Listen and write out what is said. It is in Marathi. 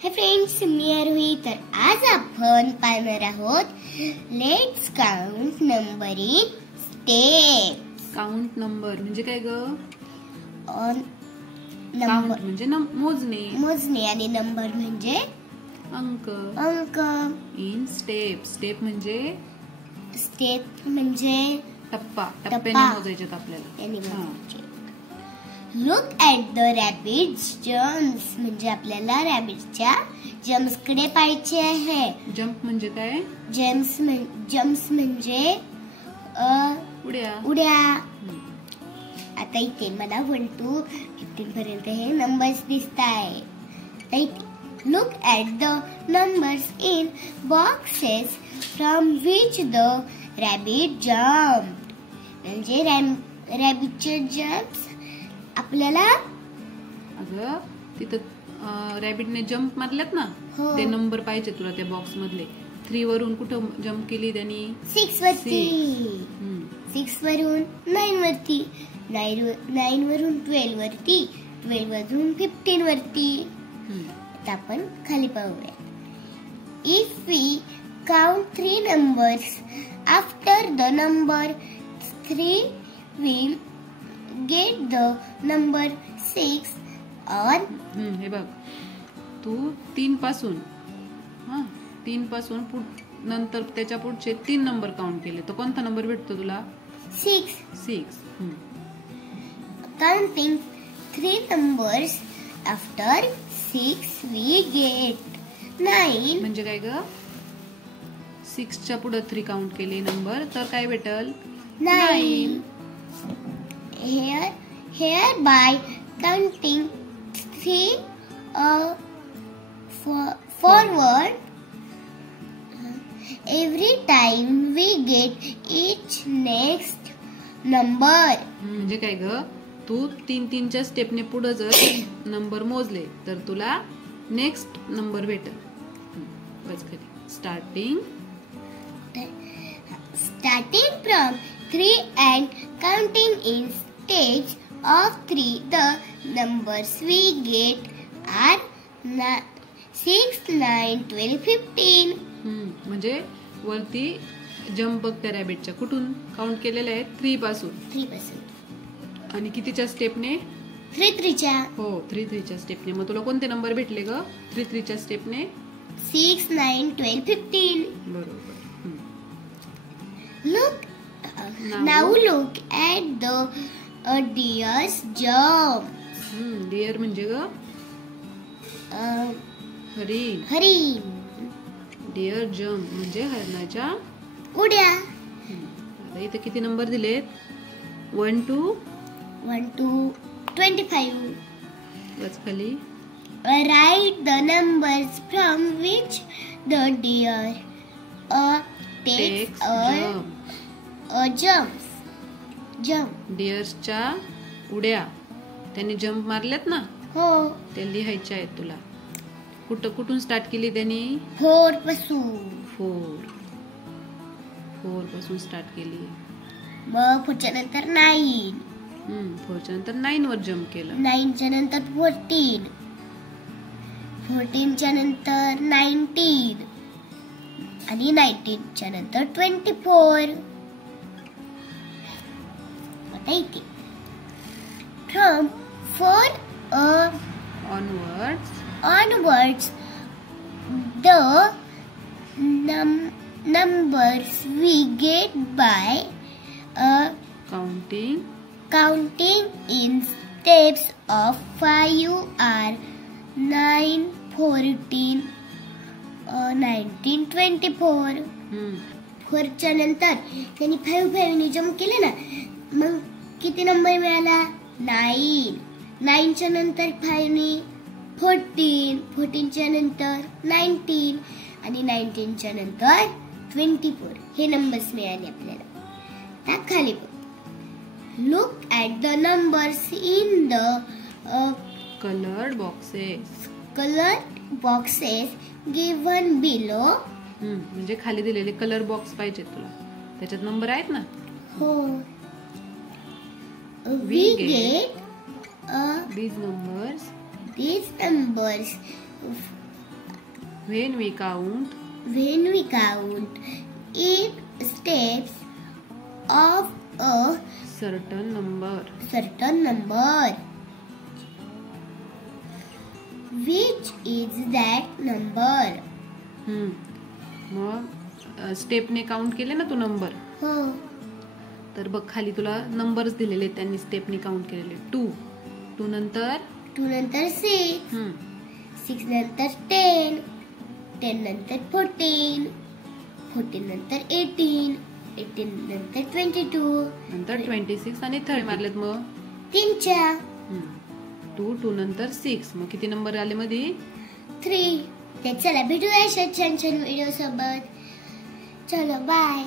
हे फ्रेंड्स, मी आरोही. तर आज आपण पाहणार आहोत let's count number in steps. Count number म्हणजे काय ग? नंबर म्हणजे मोजणे आणि नंबर म्हणजे अंक. In step. स्टेप म्हणजे टप्प्याने मोजायचे आपल्याला. Look at the rabbit's jumps म्हणजे आपल्याला रॅबिटच्या जम्प्स कडे पाहायचे आहे. जम्प म्हणजे काय? जम्प्स म्हणजे उड्या. आता इथे मला 1 to 15 पर्यंत हे नंबर्स दिसत आहे. Look at the numbers in boxes from which the rabbit jump म्हणजे रॅबिटचे जम्प्स आपल्याला अगं तिथं रॅबिटने जम्प मारल्यात ना, ते नंबर पाहिजे तुला त्या बॉक्स मधले. 3 वरून कुठं जम्प केली त्यांनी? 6 वरती. 6 वरून 9 वरती, 9 वरून 12 वरती, 12 वरून 15 वरती. आता आपण खाली पाहूया. If we count 3 numbers after the number 3 we get the number 6 और हे बघ, तू 3 पासून नंतर त्याच्या पुढचे 3 नंबर काउंट केले तर कोणता नंबर भेटतो तुला? 6. Counting 3 numbers after 6 we get 9 म्हणजे काय ग? 6 च्या पुढे 3 काउंट केले नंबर तर काय भेटल? 9. Here by counting 3 forward every time we get each next number. म्हणजे काय ग? तू 3 च्या स्टेपने पुढे जर नंबर मोजले तर तुला नेक्स्ट नंबर भेटेल. बस खाली. Starting from 3 and counting in stage of 3, the numbers we get are 6, 9, 12, 15. म्हणजे वरती जम्प बघ त्या रॅबिटच्या कुठून काउंट केलेले आहेत? 3 पासून. आणि कितीच्या स्टेपने? 3 च्या. हो, 3 च्या स्टेपने. मग तुला कोणते नंबर भेटले ग 3 च्या स्टेपने? 6, 9, 12, 15. बरोबर. Now look at the deer's jump. Deer म्हणजे ग हरिण. डिअर जम्प म्हणजे हरणाच्या उड्या. आता इथे किती नंबर दिलेत? 1 to 25. बस खाली. Write the numbers from which the deer takes a jump. डिअर्सच्या उड्या त्यांनी जम्प मारल्यात ना, हो, ते लिहायचे आहेत तुला. कुठून स्टार्ट केली त्यांनी? 4 पासून. 4 पासून स्टार्ट केली. मग 4 च्या नंतर 9. 4 च्या नंतर 9 वर जम्प केलं. 9 च्या नंतर 14. 14 च्या नंतर 19 आणि 19 च्या नंतर 24. आता इथे from 4 onwards the numbers we get by counting in steps of 5 are 9, 14, 19, 24. 4 च्या नंतर त्यांनी 5 ने जम्प केले ना, मग किती नंबर मिळाला? 9. 9 च्या नंतर 5 ने 14. 14 च्या नंतर 19 आणि 19 च्या नंतर 24. हे नंबर्स मिळाले आपल्याला. त्या खाली look at the numbers in the colored boxes given below. म्हणजे खाली दिलेले कलर बॉक्स पाहिजे तुला, त्याच्यात नंबर आहेत ना. हो. We get these numbers when we count when we count 8 steps of a certain number. certain number. Which is that number? मग स्टेपने काउंट केले ना तू नंबर, हो. तर बघ खाली तुला नंबर्स दिलेले, त्यांनी स्टेपने काउंट केलेले. 2 नंतर 2 नंतर 6, 6 नंतर 10, 10 नंतर 14, 14 नंतर 18, 18 नंतर 22, नंतर 26 आणि 30 मारलेत. मग 3च्या 2 नंतर 6, मग किती नंबर आले मध्ये? 3. तर चला भेटूया अशा छान छान व्हिडिओ सोबत. चलो बाय.